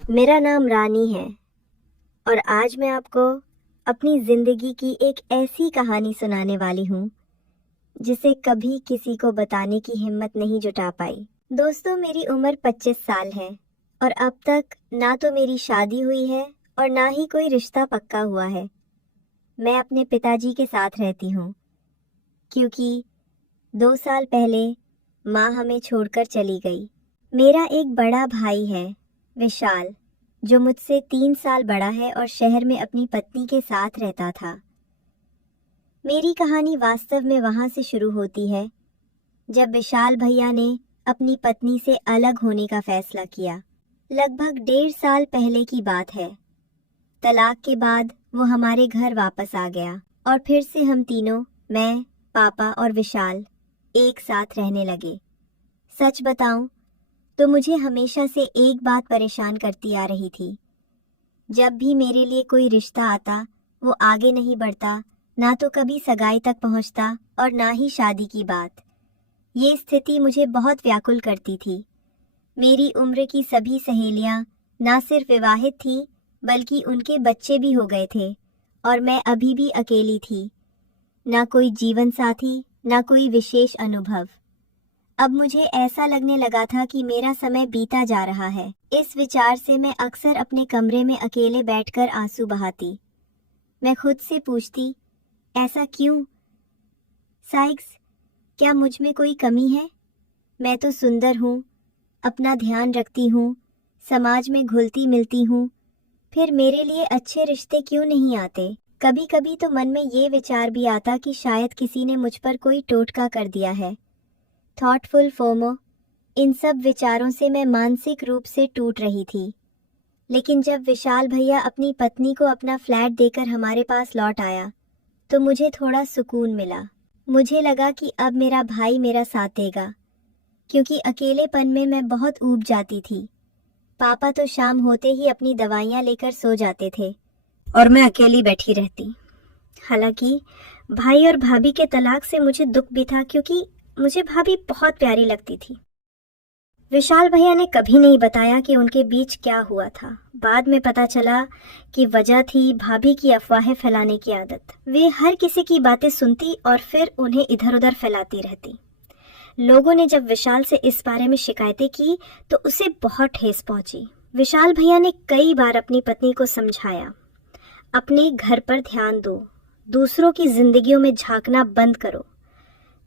मेरा नाम रानी है और आज मैं आपको अपनी जिंदगी की एक ऐसी कहानी सुनाने वाली हूँ जिसे कभी किसी को बताने की हिम्मत नहीं जुटा पाई। दोस्तों, मेरी उम्र 25 साल है और अब तक ना तो मेरी शादी हुई है और ना ही कोई रिश्ता पक्का हुआ है। मैं अपने पिताजी के साथ रहती हूँ क्योंकि 2 साल पहले माँ हमें छोड़कर चली गई। मेरा एक बड़ा भाई है, विशाल, जो मुझसे 3 साल बड़ा है और शहर में अपनी पत्नी के साथ रहता था। मेरी कहानी वास्तव में वहां से शुरू होती है जब विशाल भैया ने अपनी पत्नी से अलग होने का फैसला किया। लगभग 1.5 साल पहले की बात है। तलाक के बाद वो हमारे घर वापस आ गया और फिर से हम तीनों, मैं, पापा और विशाल, एक साथ रहने लगे। सच बताऊं तो मुझे हमेशा से एक बात परेशान करती आ रही थी। जब भी मेरे लिए कोई रिश्ता आता, वो आगे नहीं बढ़ता, ना तो कभी सगाई तक पहुंचता और ना ही शादी की बात। ये स्थिति मुझे बहुत व्याकुल करती थी। मेरी उम्र की सभी सहेलियां ना सिर्फ विवाहित थीं, बल्कि उनके बच्चे भी हो गए थे और मैं अभी भी अकेली थी। ना कोई जीवन साथी, ना कोई विशेष अनुभव। अब मुझे ऐसा लगने लगा था कि मेरा समय बीता जा रहा है। इस विचार से मैं अक्सर अपने कमरे में अकेले बैठकर आंसू बहाती। मैं खुद से पूछती, ऐसा क्यों? साइक्स, क्या मुझ में कोई कमी है? मैं तो सुंदर हूँ, अपना ध्यान रखती हूँ, समाज में घुलती मिलती हूँ, फिर मेरे लिए अच्छे रिश्ते क्यों नहीं आते? कभी कभी तो मन में ये विचार भी आता कि शायद किसी ने मुझ पर कोई टोटका कर दिया है। थॉटफुल फोमो, इन सब विचारों से मैं मानसिक रूप से टूट रही थी। लेकिन जब विशाल भैया अपनी पत्नी को अपना फ्लैट देकर हमारे पास लौट आया तो मुझे थोड़ा सुकून मिला। मुझे लगा कि अब मेरा भाई मेरा साथ देगा, क्योंकि अकेलेपन में मैं बहुत ऊब जाती थी। पापा तो शाम होते ही अपनी दवाइयाँ लेकर सो जाते थे और मैं अकेली बैठी रहती। हालांकि भाई और भाभी के तलाक से मुझे दुख भी था, क्योंकि मुझे भाभी बहुत प्यारी लगती थी। विशाल भैया ने कभी नहीं बताया कि उनके बीच क्या हुआ था। बाद में पता चला कि वजह थी भाभी की अफवाहें फैलाने की आदत। वे हर किसी की बातें सुनती और फिर उन्हें इधर उधर फैलाती रहती। लोगों ने जब विशाल से इस बारे में शिकायतें की तो उसे बहुत ठेस पहुंची। विशाल भैया ने कई बार अपनी पत्नी को समझाया, अपने घर पर ध्यान दो, दूसरों की जिंदगियों में झांकना बंद करो,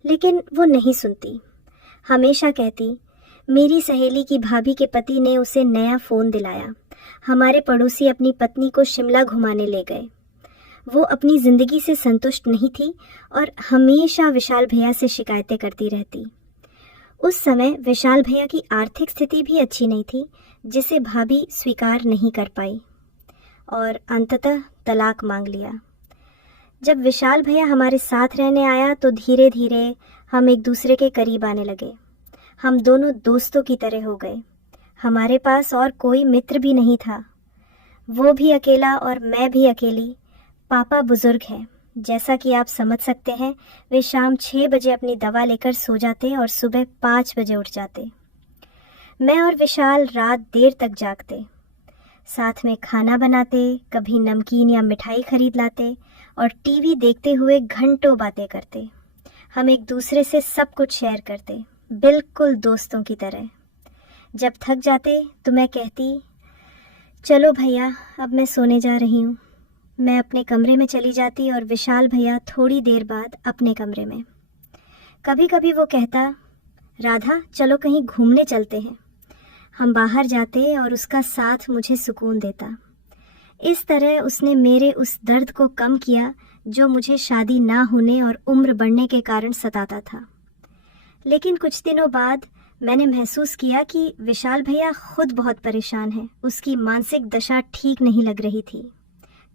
लेकिन वो नहीं सुनती। हमेशा कहती, मेरी सहेली की भाभी के पति ने उसे नया फोन दिलाया, हमारे पड़ोसी अपनी पत्नी को शिमला घुमाने ले गए। वो अपनी जिंदगी से संतुष्ट नहीं थी और हमेशा विशाल भैया से शिकायतें करती रहती। उस समय विशाल भैया की आर्थिक स्थिति भी अच्छी नहीं थी, जिसे भाभी स्वीकार नहीं कर पाई और अंततः तलाक मांग लिया। जब विशाल भैया हमारे साथ रहने आया तो धीरे धीरे हम एक दूसरे के करीब आने लगे। हम दोनों दोस्तों की तरह हो गए। हमारे पास और कोई मित्र भी नहीं था। वो भी अकेला और मैं भी अकेली। पापा बुजुर्ग हैं, जैसा कि आप समझ सकते हैं। वे शाम 6 बजे अपनी दवा लेकर सो जाते और सुबह 5 बजे उठ जाते। मैं और विशाल रात देर तक जागते, साथ में खाना बनाते, कभी नमकीन या मिठाई खरीद लाते और टीवी देखते हुए घंटों बातें करते। हम एक दूसरे से सब कुछ शेयर करते, बिल्कुल दोस्तों की तरह। जब थक जाते तो मैं कहती, चलो भैया, अब मैं सोने जा रही हूँ। मैं अपने कमरे में चली जाती और विशाल भैया थोड़ी देर बाद अपने कमरे में। कभी कभी वो कहता, राधा चलो कहीं घूमने चलते हैं। हम बाहर जाते और उसका साथ मुझे सुकून देता। इस तरह उसने मेरे उस दर्द को कम किया जो मुझे शादी ना होने और उम्र बढ़ने के कारण सताता था। लेकिन कुछ दिनों बाद मैंने महसूस किया कि विशाल भैया खुद बहुत परेशान है। उसकी मानसिक दशा ठीक नहीं लग रही थी।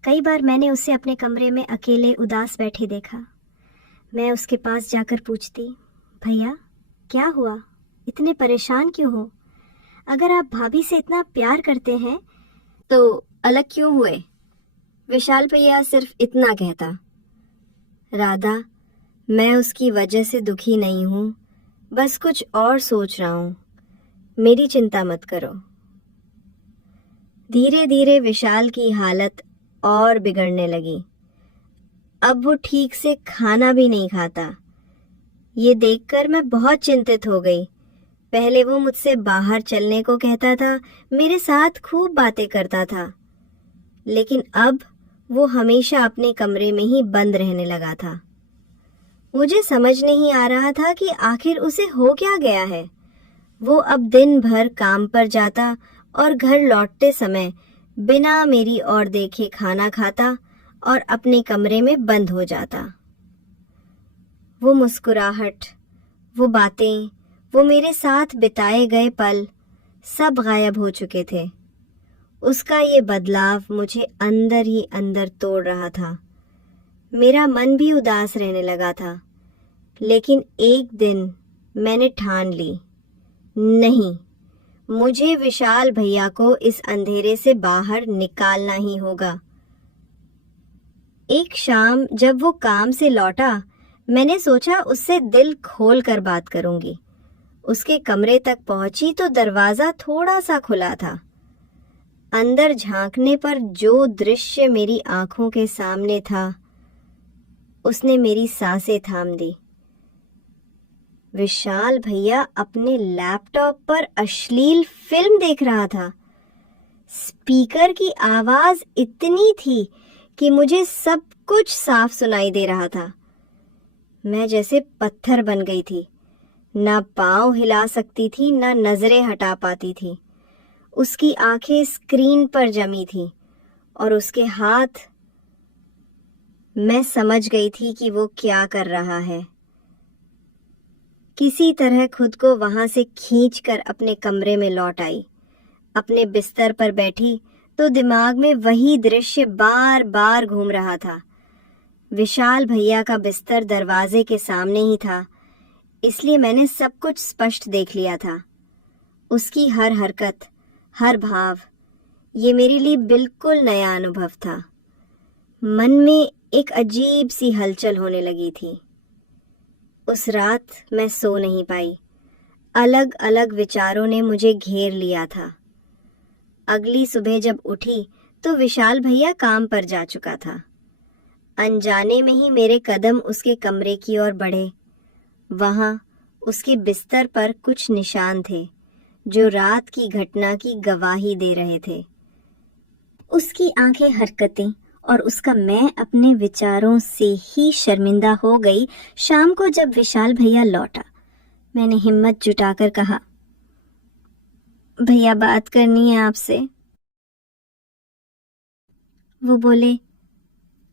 कई बार मैंने उसे अपने कमरे में अकेले उदास बैठे देखा। मैं उसके पास जाकर पूछती, भैया क्या हुआ, इतने परेशान क्यों हो? अगर आप भाभी से इतना प्यार करते हैं तो अलग क्यों हुए? विशाल भैया सिर्फ इतना कहता, राधा मैं उसकी वजह से दुखी नहीं हूँ, बस कुछ और सोच रहा हूँ, मेरी चिंता मत करो। धीरे धीरे विशाल की हालत और बिगड़ने लगी। अब वो ठीक से खाना भी नहीं खाता। ये देखकर मैं बहुत चिंतित हो गई। पहले वो मुझसे बाहर चलने को कहता था, मेरे साथ खूब बातें करता था, लेकिन अब वो हमेशा अपने कमरे में ही बंद रहने लगा था। मुझे समझ नहीं आ रहा था कि आखिर उसे हो क्या गया है। वो अब दिन भर काम पर जाता और घर लौटते समय बिना मेरी ओर देखे खाना खाता और अपने कमरे में बंद हो जाता। वो मुस्कुराहट, वो बातें, वो मेरे साथ बिताए गए पल सब गायब हो चुके थे। उसका ये बदलाव मुझे अंदर ही अंदर तोड़ रहा था। मेरा मन भी उदास रहने लगा था। लेकिन एक दिन मैंने ठान ली, नहीं, मुझे विशाल भैया को इस अंधेरे से बाहर निकालना ही होगा। एक शाम जब वो काम से लौटा, मैंने सोचा उससे दिल खोल कर बात करूंगी। उसके कमरे तक पहुंची तो दरवाजा थोड़ा सा खुला था। अंदर झांकने पर जो दृश्य मेरी आंखों के सामने था, उसने मेरी सांसें थाम दी। विशाल भैया अपने लैपटॉप पर अश्लील फिल्म देख रहा था। स्पीकर की आवाज इतनी थी कि मुझे सब कुछ साफ सुनाई दे रहा था। मैं जैसे पत्थर बन गई थी, ना पाँव हिला सकती थी, ना नजरें हटा पाती थी। उसकी आंखें स्क्रीन पर जमी थी और उसके हाथ, मैं समझ गई थी कि वो क्या कर रहा है। किसी तरह खुद को वहां से खींचकर अपने कमरे में लौट आई। अपने बिस्तर पर बैठी तो दिमाग में वही दृश्य बार बार घूम रहा था। विशाल भैया का बिस्तर दरवाजे के सामने ही था, इसलिए मैंने सब कुछ स्पष्ट देख लिया था। उसकी हर हरकत, हर भाव, ये मेरे लिए बिल्कुल नया अनुभव था। मन में एक अजीब सी हलचल होने लगी थी। उस रात मैं सो नहीं पाई। अलग अलग विचारों ने मुझे घेर लिया था। अगली सुबह जब उठी तो विशाल भैया काम पर जा चुका था। अनजाने में ही मेरे कदम उसके कमरे की ओर बढ़े। वहां उसके बिस्तर पर कुछ निशान थे जो रात की घटना की गवाही दे रहे थे। उसकी आंखें, हरकतें और उसका मैं अपने विचारों से ही शर्मिंदा हो गई। शाम को जब विशाल भैया लौटा, मैंने हिम्मत जुटाकर कहा, भैया बात करनी है आपसे। वो बोले,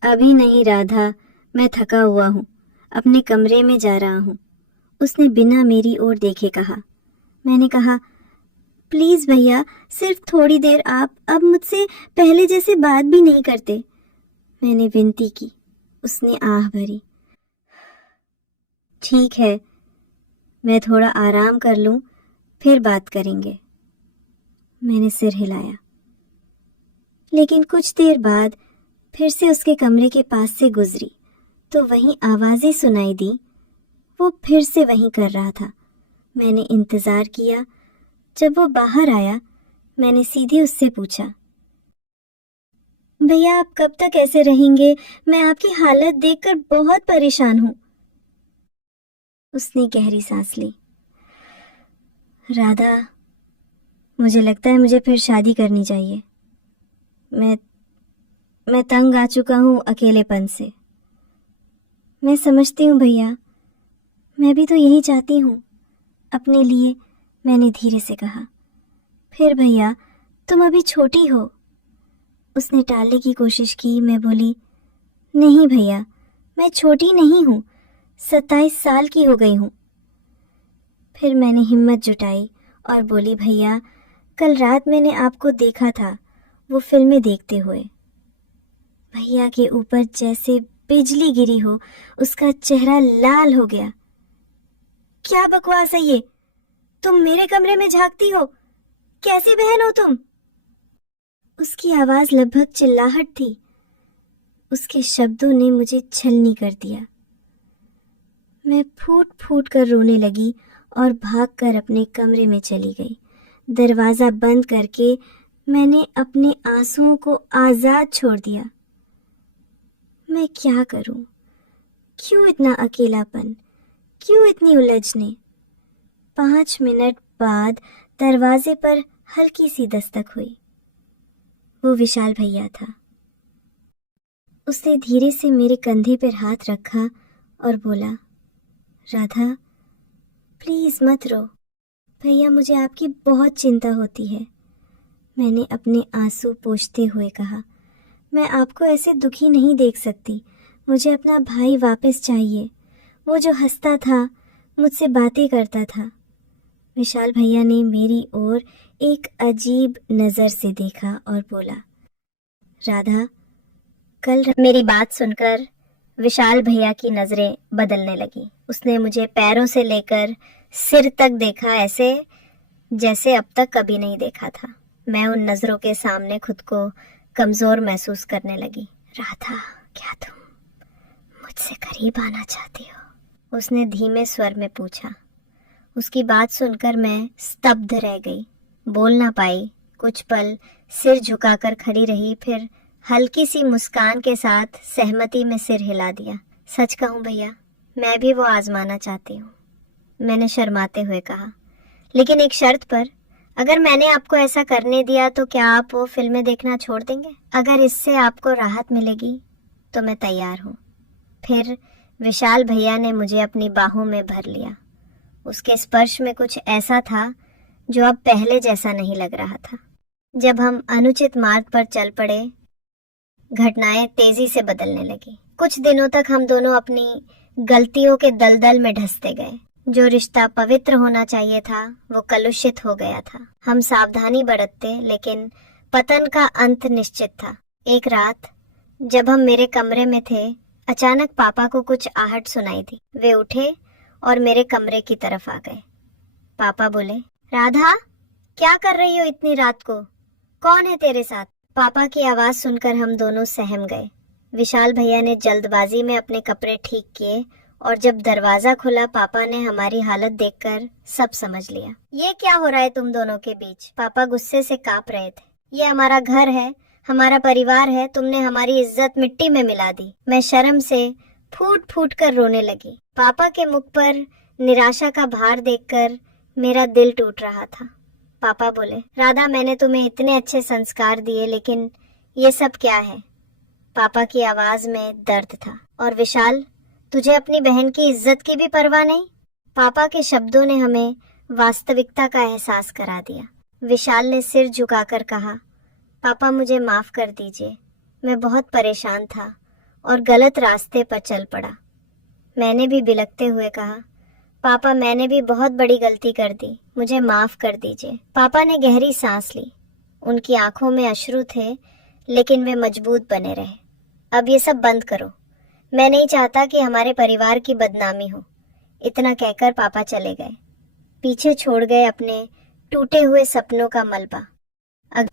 अभी नहीं राधा, मैं थका हुआ हूँ, अपने कमरे में जा रहा हूँ। उसने बिना मेरी ओर देखे कहा। मैंने कहा, प्लीज भैया, सिर्फ थोड़ी देर आप, अब मुझसे पहले जैसे बात भी नहीं करते। मैंने विनती की। उसने आह भरी। ठीक है, मैं थोड़ा आराम कर लूं, फिर बात करेंगे। मैंने सिर हिलाया। लेकिन कुछ देर बाद फिर से उसके कमरे के पास से गुजरी तो वहीं आवाजें सुनाई दी। वो फिर से वहीं कर रहा था। मैंने इंतजार किया। जब वो बाहर आया, मैंने सीधे उससे पूछा, भैया आप कब तक ऐसे रहेंगे? मैं आपकी हालत देखकर बहुत परेशान हूँ। उसने गहरी सांस ली। राधा, मुझे लगता है मुझे फिर शादी करनी चाहिए। मैं तंग आ चुका हूँ अकेलेपन से। मैं समझती हूँ भैया, मैं भी तो यही चाहती हूँ अपने लिए, मैंने धीरे से कहा। फिर भैया, तुम अभी छोटी हो। उसने टालने की कोशिश की। मैं बोली, नहीं भैया, मैं छोटी नहीं हूँ, 27 साल की हो गई हूँ। फिर मैंने हिम्मत जुटाई और बोली, भैया, कल रात मैंने आपको देखा था वो फिल्में देखते हुए। भैया के ऊपर जैसे बिजली गिरी हो, उसका चेहरा लाल हो गया। क्या बकवास है ये? तुम मेरे कमरे में झांकती हो? कैसी बहन हो तुम? उसकी आवाज लगभग चिल्लाहट थी। उसके शब्दों ने मुझे छलनी कर दिया। मैं फूट फूट कर रोने लगी और भागकर अपने कमरे में चली गई। दरवाजा बंद करके मैंने अपने आंसुओं को आजाद छोड़ दिया। मैं क्या करूं? क्यों इतना अकेलापन? क्यों इतनी उलझने? 5 मिनट बाद दरवाजे पर हल्की सी दस्तक हुई। वो विशाल भैया था। उसने धीरे से मेरे कंधे पर हाथ रखा और बोला, राधा प्लीज मत रो। भैया मुझे आपकी बहुत चिंता होती है। मैंने अपने आंसू पोंछते हुए कहा, मैं आपको ऐसे दुखी नहीं देख सकती। मुझे अपना भाई वापस चाहिए, वो जो हंसता था, मुझसे बातें करता था। विशाल भैया ने मेरी ओर एक अजीब नजर से देखा और बोला, राधा मेरी बात सुनकर विशाल भैया की नजरें बदलने लगी। उसने मुझे पैरों से लेकर सिर तक देखा, ऐसे जैसे अब तक कभी नहीं देखा था। मैं उन नजरों के सामने खुद को कमजोर महसूस करने लगी। राधा, क्या तुम मुझसे करीब आना चाहती हो? उसने धीमे स्वर में पूछा। उसकी बात सुनकर मैं स्तब्ध रह गई, बोल ना पाई। कुछ पल सिर झुकाकर खड़ी रही, फिर हल्की सी मुस्कान के साथ सहमति में सिर हिला दिया। सच कहूं भैया, मैं भी वो आजमाना चाहती हूँ, मैंने शर्माते हुए कहा, लेकिन एक शर्त पर। अगर मैंने आपको ऐसा करने दिया तो क्या आप वो फिल्में देखना छोड़ देंगे? अगर इससे आपको राहत मिलेगी तो मैं तैयार हूँ। फिर विशाल भैया ने मुझे अपनी बाहों में भर लिया। उसके स्पर्श में कुछ ऐसा था जो अब पहले जैसा नहीं लग रहा था। जब हम अनुचित मार्ग पर चल पड़े, घटनाएं तेजी से बदलने लगी। कुछ दिनों तक हम दोनों अपनी गलतियों के दलदल में धंसते गए। जो रिश्ता पवित्र होना चाहिए था वो कलुषित हो गया था। हम सावधानी बरतते, लेकिन पतन का अंत निश्चित था। एक रात जब हम मेरे कमरे में थे, अचानक पापा को कुछ आहट सुनाई थी। वे उठे और मेरे कमरे की तरफ आ गए। पापा बोले, राधा क्या कर रही हो इतनी रात को? कौन है तेरे साथ? पापा की आवाज सुनकर हम दोनों सहम गए। विशाल भैया ने जल्दबाजी में अपने कपड़े ठीक किए और जब दरवाजा खुला, पापा ने हमारी हालत देखकर सब समझ लिया। ये क्या हो रहा है तुम दोनों के बीच? पापा गुस्से से कांप रहे थे। ये हमारा घर है, हमारा परिवार है, तुमने हमारी इज्जत मिट्टी में मिला दी। मैं शर्म से फूट फूट कर रोने लगी। पापा के मुख पर निराशा का भार देखकर मेरा दिल टूट रहा था। पापा बोले, राधा मैंने तुम्हें इतने अच्छे संस्कार दिए, लेकिन ये सब क्या है? पापा की आवाज में दर्द था। और विशाल, तुझे अपनी बहन की इज्जत की भी परवाह नहीं? पापा के शब्दों ने हमें वास्तविकता का एहसास करा दिया। विशाल ने सिर झुकाकर कहा, पापा मुझे माफ कर दीजिए, मैं बहुत परेशान था और गलत रास्ते पर चल पड़ा। मैंने भी बिलखते हुए कहा, पापा मैंने भी बहुत बड़ी गलती कर दी, मुझे माफ कर दीजिए। पापा ने गहरी सांस ली। उनकी आंखों में अश्रु थे, लेकिन वे मजबूत बने रहे। अब ये सब बंद करो, मैं नहीं चाहता कि हमारे परिवार की बदनामी हो। इतना कहकर पापा चले गए। पीछे छोड़ गए अपने टूटे हुए सपनों का मलबा।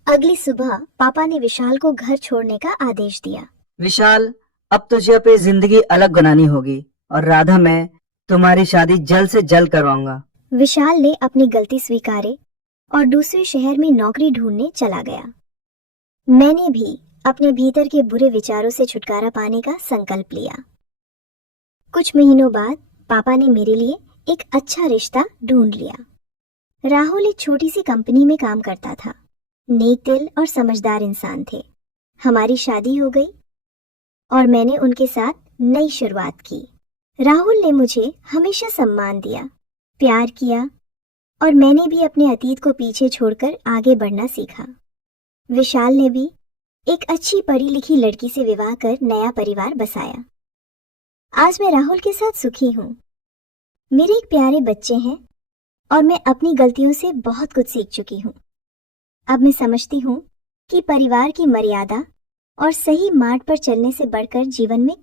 अगली सुबह पापा ने विशाल को घर छोड़ने का आदेश दिया। विशाल, अब तुझे अपनी जिंदगी अलग बनानी होगी और राधा, मैं तुम्हारी शादी जल्द से जल्द करवाऊंगा। विशाल ने अपनी गलती स्वीकारी और दूसरे शहर में नौकरी ढूंढने चला गया। मैंने भी अपने भीतर के बुरे विचारों से छुटकारा पाने का संकल्प लिया। कुछ महीनों बाद पापा ने मेरे लिए एक अच्छा रिश्ता ढूंढ लिया। राहुल एक छोटी सी कंपनी में काम करता था। नेक दिल और समझदार इंसान थे। हमारी शादी हो गई और मैंने उनके साथ नई शुरुआत की। राहुल ने मुझे हमेशा सम्मान दिया, प्यार किया और मैंने भी अपने अतीत को पीछे छोड़कर आगे बढ़ना सीखा। विशाल ने भी एक अच्छी पढ़ी लिखी लड़की से विवाह कर नया परिवार बसाया। आज मैं राहुल के साथ सुखी हूँ। मेरे एक प्यारे बच्चे हैं और मैं अपनी गलतियों से बहुत कुछ सीख चुकी हूँ। अब मैं समझती हूँ कि परिवार की मर्यादा और सही मार्ग पर चलने से बढ़कर जीवन में